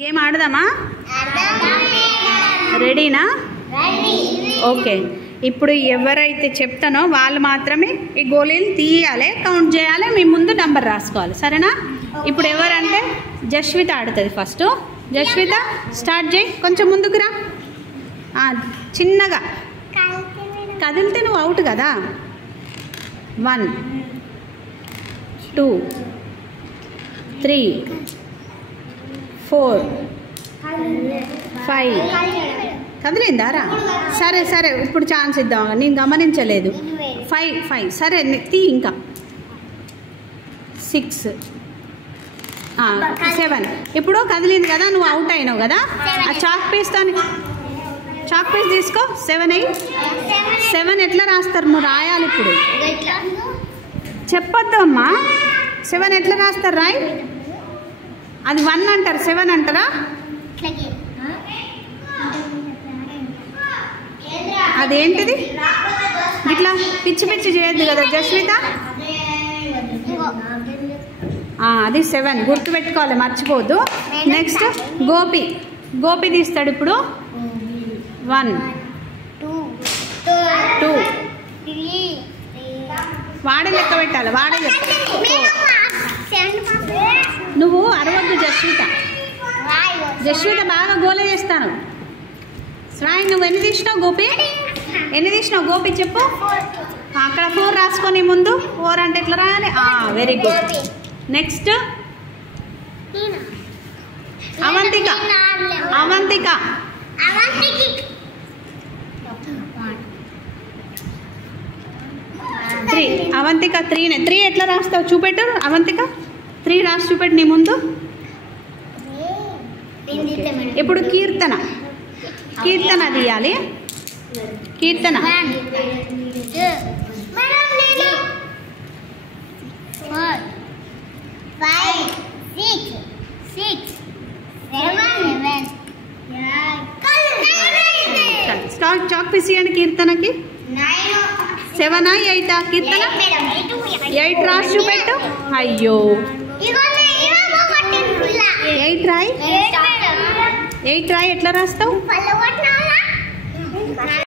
Game ఆడదామా? రెడీనా? Okay. ఇప్పుడు ఎవరైతే చెప్తానో వాళ్ళు మాత్రమే ఈ గోళీలు తీయాలి, కౌంట్ చేయాలి, మీ ముందు నంబర్ రాసుకోవాలి. సరేనా? ఇప్పుడు ఎవరంటే జస్విత ఆడుతుంది ఫస్ట్. జస్విత స్టార్ట్ చేయి. కొంచెం ముందుకు రా, చిన్నగా కదిలితే నువ్వు అవుట్ కదా. 1 2 3 4 5 కదిలిందారా? సరే సరే, ఇప్పుడు ఛాన్స్ ఇద్దాం, నేను గమనించలేదు. 5 సరే తీ. ఇంకా 6 7. ఇప్పుడు కదిలింది కదా, నువ్వు అవుట్ అయినావు కదా. ఆ చాక్ పీస్ తీసుకో. 7 8 7 ఎట్లా రాస్తారు? నువ్వు రాయాలి ఇప్పుడు. చెప్పొద్దు అమ్మా. 7 ఎట్లా రాస్తారు? రాయ్. అది 1 అంటారు, 7 అంటారా? అదేంటిది ఇట్లా పిచ్చి పిచ్చి చేయొద్దు కదా జస్విత. అది 7 గుర్తు పెట్టుకోవాలి, మర్చిపోవద్దు. నెక్స్ట్ గోపి తీస్తాడు ఇప్పుడు. 1 2 వాడే లెక్క పెట్టాలి, వాడే లెక్క. నువ్వు అరవద్దు జస్విత బాగా గోల చేస్తాను. శ్రాయి, నువ్వు ఎన్ని తీసినావు? ఎన్ని తీసినావు గోపి చెప్పు. అక్కడ 4 రాసుకొని ముందు. 4 అంటే ఎట్లా రాయాలి? Very good. Next Avantika 3. Avantika 3 ఎట్లా రాస్తావు చూపెట్టు. అవంతిక 3 రాసి చూపెట్టు నీ ముందు. ఇప్పుడు కీర్తన తీయాలి. కీర్తన 1 2 4 5 6 7 చాక్ పీస్ ఇవ్వండి కీర్తనకి. 7 8 కీర్తన 8 రాసి చూపెట్టు. అయ్యో 8 రాయి. 8 రాయి ఎట్లా రాస్తావు?